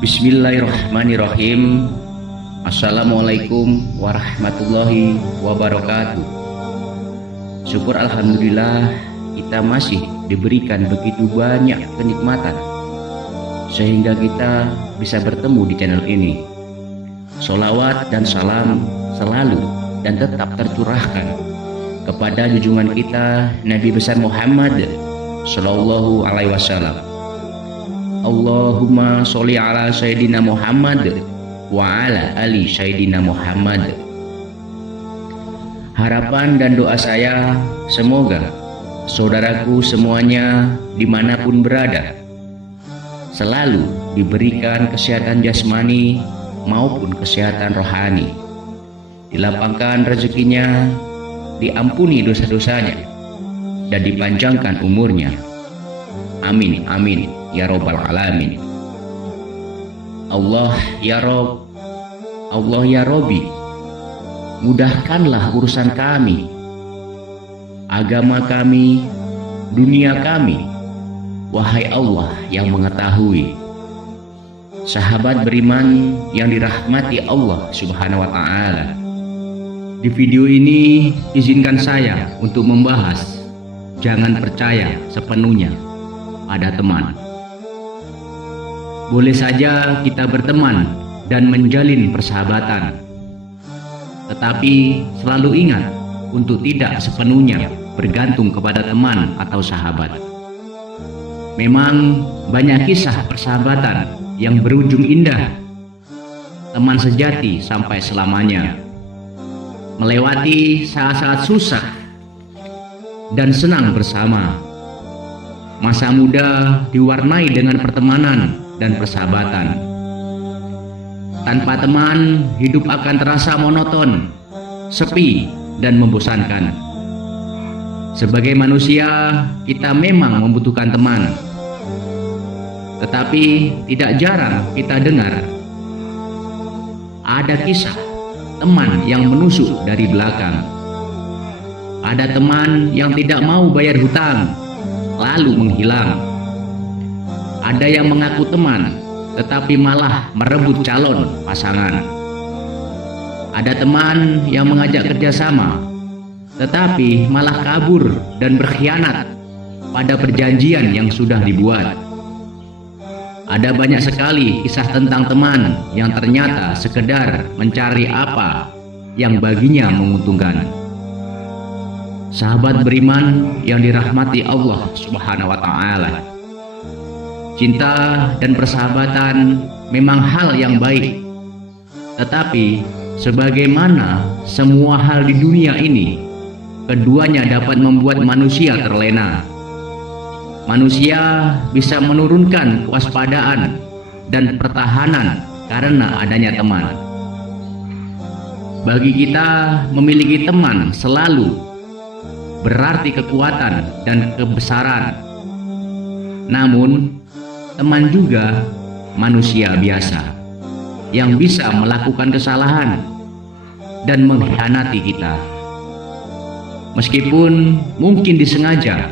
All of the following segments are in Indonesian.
Bismillahirrahmanirrahim. Assalamualaikum warahmatullahi wabarakatuh. Syukur alhamdulillah kita masih diberikan begitu banyak kenikmatan sehingga kita bisa bertemu di channel ini. Sholawat dan salam selalu dan tetap tercurahkan kepada junjungan kita Nabi besar Muhammad Sallallahu Alaihi Wasallam. Allahumma sholli ala Sayyidina Muhammad wa ala ali Sayyidina Muhammad. Harapan dan doa saya semoga saudaraku semuanya dimanapun berada selalu diberikan kesehatan jasmani maupun kesehatan rohani, dilapangkan rezekinya, diampuni dosa-dosanya, dan dipanjangkan umurnya. Amin amin ya robbal alamin. Allah ya Rob, Allah ya Robi, mudahkanlah urusan kami, agama kami, dunia kami, wahai Allah yang mengetahui. Sahabat beriman yang dirahmati Allah Subhanahu wa Ta'ala, di video ini izinkan saya untuk membahas jangan percaya sepenuhnya pada teman. Boleh saja kita berteman dan menjalin persahabatan, tetapi selalu ingat untuk tidak sepenuhnya bergantung kepada teman atau sahabat. Memang banyak kisah persahabatan yang berujung indah, teman sejati sampai selamanya, melewati saat-saat susah dan senang bersama. Masa muda diwarnai dengan pertemanan dan persahabatan. Tanpa teman, hidup akan terasa monoton, sepi, dan membosankan. Sebagai manusia, kita memang membutuhkan teman. Tetapi tidak jarang kita dengar ada kisah teman yang menusuk dari belakang. Ada teman yang tidak mau bayar hutang lalu menghilang. Ada yang mengaku teman tetapi malah merebut calon pasangan. Ada teman yang mengajak kerjasama tetapi malah kabur dan berkhianat pada perjanjian yang sudah dibuat. Ada banyak sekali kisah tentang teman yang ternyata sekedar mencari apa yang baginya menguntungkan. Sahabat beriman yang dirahmati Allah Subhanahu wa Ta'ala, cinta dan persahabatan memang hal yang baik, tetapi sebagaimana semua hal di dunia ini, keduanya dapat membuat manusia terlena. Manusia bisa menurunkan kewaspadaan dan pertahanan karena adanya teman. Bagi kita, memiliki teman selalu berarti kekuatan dan kebesaran. Namun, teman juga manusia biasa yang bisa melakukan kesalahan dan mengkhianati kita. Meskipun mungkin disengaja.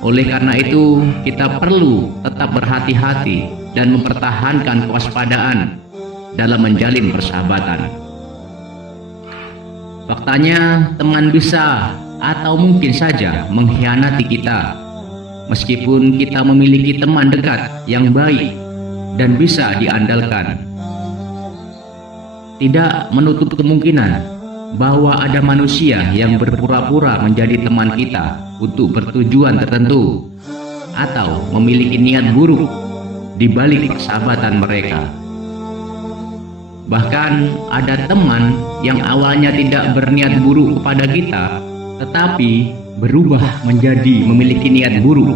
Oleh karena itu, kita perlu tetap berhati-hati dan mempertahankan kewaspadaan dalam menjalin persahabatan. Faktanya, teman bisa atau mungkin saja mengkhianati kita, meskipun kita memiliki teman dekat yang baik dan bisa diandalkan. Tidak menutup kemungkinan bahwa ada manusia yang berpura-pura menjadi teman kita untuk bertujuan tertentu atau memiliki niat buruk di balik persahabatan mereka. Bahkan ada teman yang awalnya tidak berniat buruk kepada kita, tetapi berubah menjadi memiliki niat buruk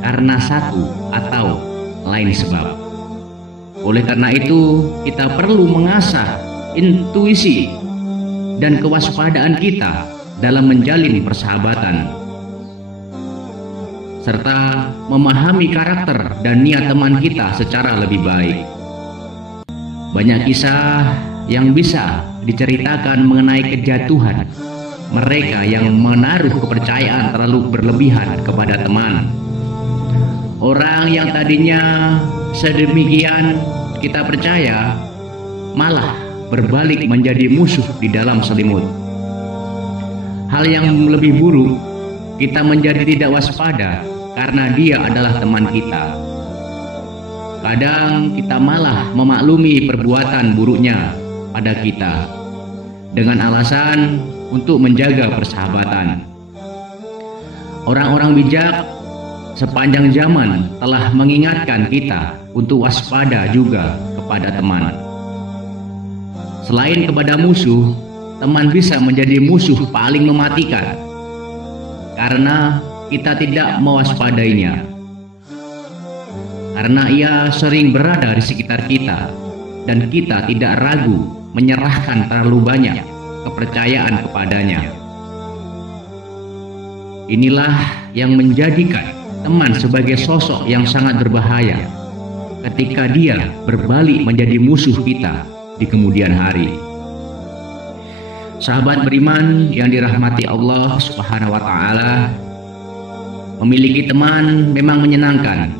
karena satu atau lain sebab. Oleh karena itu, kita perlu mengasah intuisi dan kewaspadaan kita dalam menjalin persahabatan, serta memahami karakter dan niat teman kita secara lebih baik. Banyak kisah yang bisa diceritakan mengenai kejatuhan mereka yang menaruh kepercayaan terlalu berlebihan kepada teman. Orang yang tadinya sedemikian kita percaya malah berbalik menjadi musuh di dalam selimut. Hal yang lebih buruk, kita menjadi tidak waspada karena dia adalah teman kita. Kadang kita malah memaklumi perbuatan buruknya pada kita dengan alasan untuk menjaga persahabatan. Orang-orang bijak sepanjang zaman telah mengingatkan kita untuk waspada juga kepada teman. Selain kepada musuh, teman bisa menjadi musuh paling mematikan karena kita tidak mewaspadainya. Karena ia sering berada di sekitar kita dan kita tidak ragu menyerahkan terlalu banyak kepercayaan kepadanya. Inilah yang menjadikan teman sebagai sosok yang sangat berbahaya ketika dia berbalik menjadi musuh kita di kemudian hari. Sahabat beriman yang dirahmati Allah Subhanahu wa taala, memiliki teman memang menyenangkan.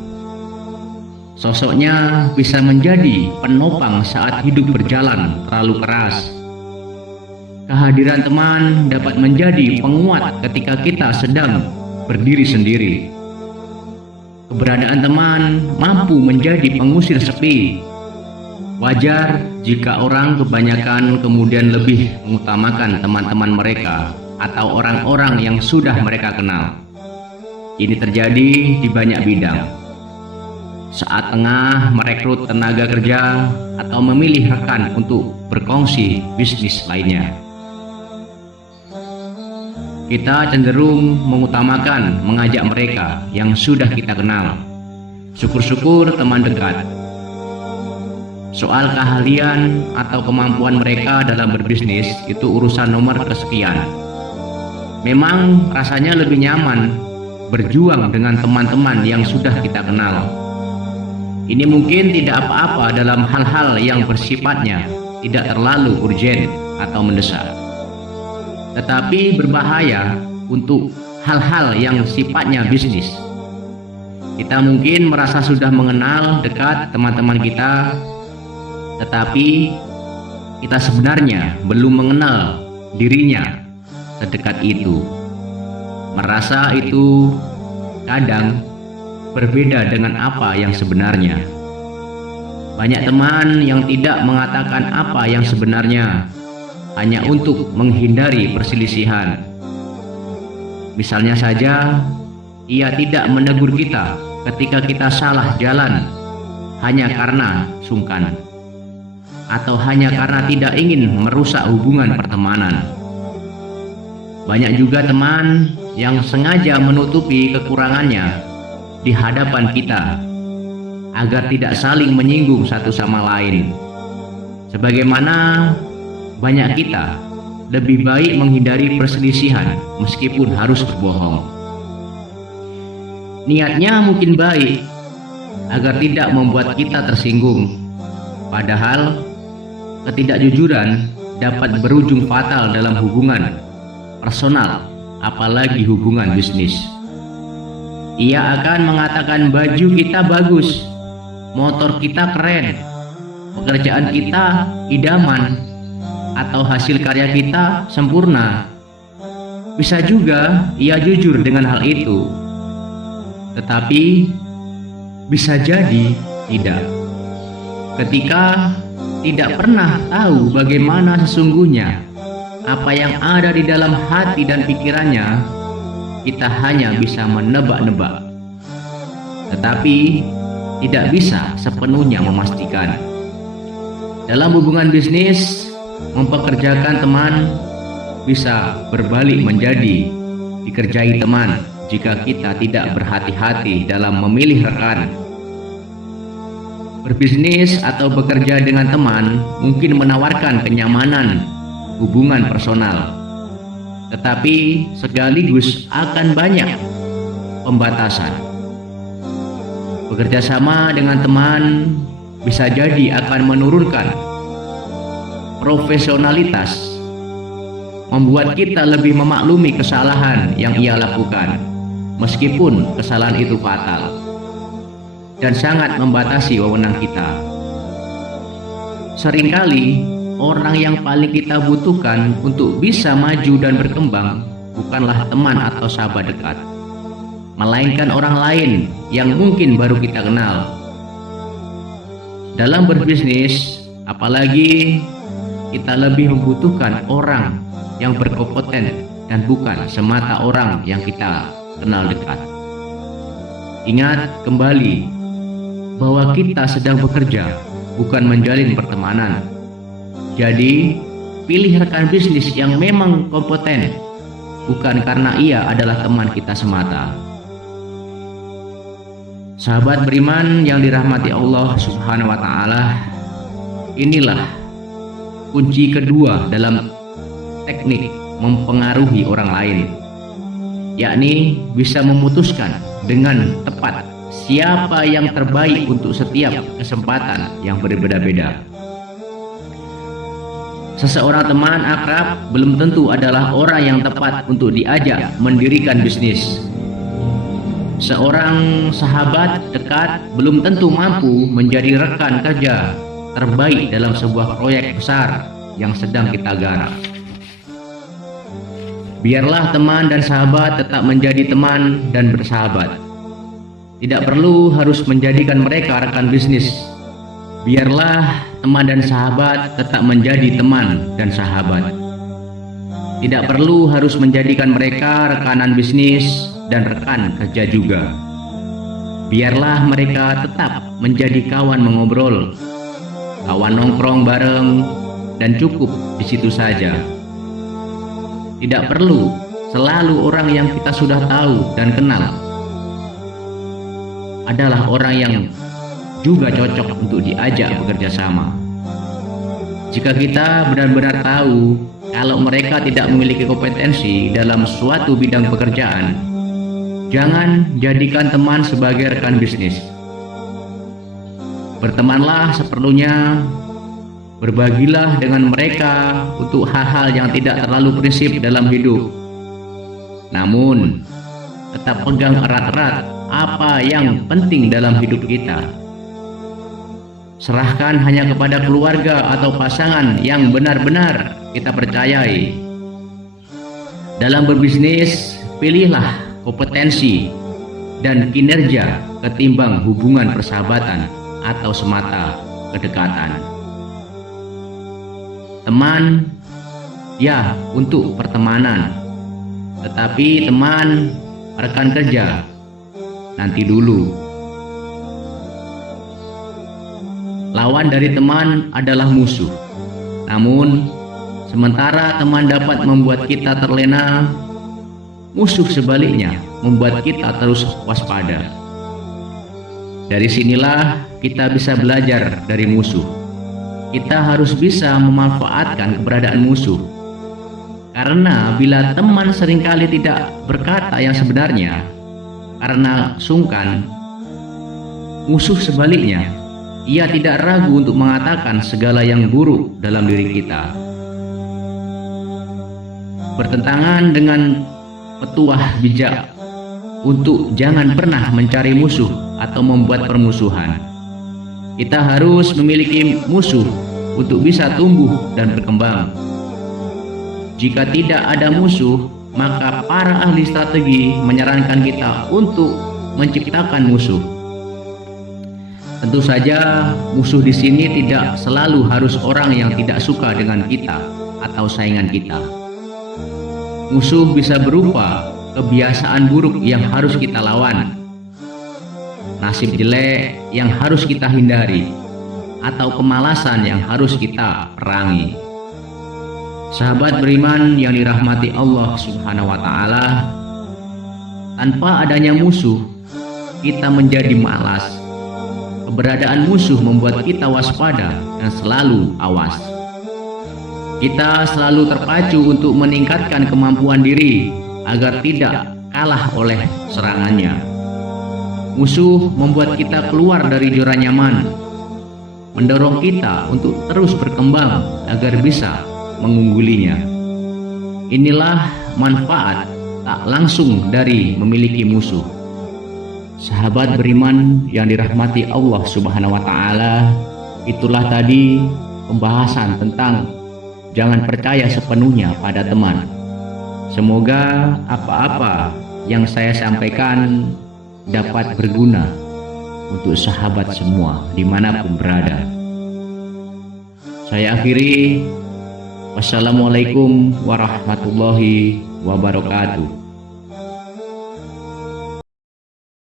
Sosoknya bisa menjadi penopang saat hidup berjalan terlalu keras. Kehadiran teman dapat menjadi penguat ketika kita sedang berdiri sendiri. Keberadaan teman mampu menjadi pengusir sepi. Wajar jika orang kebanyakan kemudian lebih mengutamakan teman-teman mereka atau orang-orang yang sudah mereka kenal. Ini terjadi di banyak bidang. Saat tengah merekrut tenaga kerja atau memilih rekan untuk berkongsi bisnis lainnya, kita cenderung mengutamakan mengajak mereka yang sudah kita kenal. Syukur-syukur teman dekat. Soal keahlian atau kemampuan mereka dalam berbisnis itu urusan nomor kesekian. Memang rasanya lebih nyaman berjuang dengan teman-teman yang sudah kita kenal. Ini mungkin tidak apa-apa dalam hal-hal yang bersifatnya tidak terlalu urgen atau mendesak. Tetapi berbahaya untuk hal-hal yang sifatnya bisnis. Kita mungkin merasa sudah mengenal dekat teman-teman kita, tetapi kita sebenarnya belum mengenal dirinya sedekat itu. Merasa itu kadang berbeda dengan apa yang sebenarnya. Banyak teman yang tidak mengatakan apa yang sebenarnya hanya untuk menghindari perselisihan. Misalnya saja, ia tidak menegur kita ketika kita salah jalan hanya karena sungkan, atau hanya karena tidak ingin merusak hubungan pertemanan. Banyak juga teman yang sengaja menutupi kekurangannya di hadapan kita agar tidak saling menyinggung satu sama lain. Sebagaimana banyak kita lebih baik menghindari perselisihan meskipun harus berbohong. Niatnya mungkin baik agar tidak membuat kita tersinggung, padahal ketidakjujuran dapat berujung fatal dalam hubungan personal, apalagi hubungan bisnis. Ia akan mengatakan baju kita bagus, motor kita keren, pekerjaan kita idaman, atau hasil karya kita sempurna. Bisa juga ia jujur dengan hal itu, tetapi bisa jadi tidak. Ketika tidak pernah tahu bagaimana sesungguhnya apa yang ada di dalam hati dan pikirannya, kita hanya bisa menebak-nebak, tetapi tidak bisa sepenuhnya memastikan. Dalam hubungan bisnis, mempekerjakan teman bisa berbalik menjadi dikerjai teman jika kita tidak berhati-hati dalam memilih rekan. Berbisnis atau bekerja dengan teman mungkin menawarkan kenyamanan hubungan personal, tetapi sekaligus akan banyak pembatasan. Bekerja sama dengan teman bisa jadi akan menurunkan profesionalitas, membuat kita lebih memaklumi kesalahan yang ia lakukan, meskipun kesalahan itu fatal. dan sangat membatasi wewenang kita. Seringkali orang yang paling kita butuhkan untuk bisa maju dan berkembang bukanlah teman atau sahabat dekat, melainkan orang lain yang mungkin baru kita kenal. Dalam berbisnis, apalagi kita lebih membutuhkan orang yang berkompeten dan bukan semata orang yang kita kenal dekat. Ingat kembali bahwa kita sedang bekerja, bukan menjalin pertemanan. Jadi, pilih rekan bisnis yang memang kompeten, bukan karena ia adalah teman kita semata. Sahabat beriman yang dirahmati Allah Subhanahu wa Ta'ala, inilah kunci kedua dalam teknik mempengaruhi orang lain, yakni bisa memutuskan dengan tepat siapa yang terbaik untuk setiap kesempatan yang berbeda-beda. Seseorang teman akrab belum tentu adalah orang yang tepat untuk diajak mendirikan bisnis. Seorang sahabat dekat belum tentu mampu menjadi rekan kerja terbaik dalam sebuah proyek besar yang sedang kita garap. Biarlah teman dan sahabat tetap menjadi teman dan bersahabat. Tidak perlu harus menjadikan mereka rekan bisnis. Biarlah teman dan sahabat tetap menjadi teman dan sahabat. Tidak perlu harus menjadikan mereka rekanan bisnis dan rekan kerja juga. Biarlah mereka tetap menjadi kawan mengobrol, kawan nongkrong bareng, dan cukup di situ saja. Tidak perlu selalu orang yang kita sudah tahu dan kenal adalah orang yang juga cocok untuk diajak bekerja sama. Jika kita benar-benar tahu kalau mereka tidak memiliki kompetensi dalam suatu bidang pekerjaan, jangan jadikan teman sebagai rekan bisnis. Bertemanlah seperlunya, berbagilah dengan mereka untuk hal-hal yang tidak terlalu prinsip dalam hidup. Namun, tetap pegang erat-erat apa yang penting dalam hidup kita. Serahkan hanya kepada keluarga atau pasangan yang benar-benar kita percayai. Dalam berbisnis, pilihlah kompetensi dan kinerja ketimbang hubungan persahabatan atau semata kedekatan. Teman, ya, untuk pertemanan, tetapi teman, rekan kerja, nanti dulu. Lawan dari teman adalah musuh. Namun, sementara teman dapat membuat kita terlena, musuh sebaliknya membuat kita terus waspada. Dari sinilah kita bisa belajar dari musuh. Kita harus bisa memanfaatkan keberadaan musuh. Karena bila teman seringkali tidak berkata yang sebenarnya karena sungkan, musuh sebaliknya, ia tidak ragu untuk mengatakan segala yang buruk dalam diri kita. Bertentangan dengan petuah bijak untuk jangan pernah mencari musuh atau membuat permusuhan. Kita harus memiliki musuh untuk bisa tumbuh dan berkembang. Jika tidak ada musuh, maka para ahli strategi menyarankan kita untuk menciptakan musuh. Tentu saja, musuh di sini tidak selalu harus orang yang tidak suka dengan kita atau saingan kita. Musuh bisa berupa kebiasaan buruk yang harus kita lawan, nasib jelek yang harus kita hindari, atau kemalasan yang harus kita perangi. Sahabat beriman yang dirahmati Allah Subhanahu wa Ta'ala, tanpa adanya musuh, kita menjadi malas. Keberadaan musuh membuat kita waspada dan selalu awas. Kita selalu terpacu untuk meningkatkan kemampuan diri agar tidak kalah oleh serangannya. Musuh membuat kita keluar dari zona nyaman, mendorong kita untuk terus berkembang agar bisa mengunggulinya. Inilah manfaat tak langsung dari memiliki musuh. Sahabat beriman yang dirahmati Allah Subhanahu wa taala, itulah tadi pembahasan tentang jangan percaya sepenuhnya pada teman. Semoga apa-apa yang saya sampaikan dapat berguna untuk sahabat semua dimanapun berada. Saya akhiri. Wassalamualaikum warahmatullahi wabarakatuh.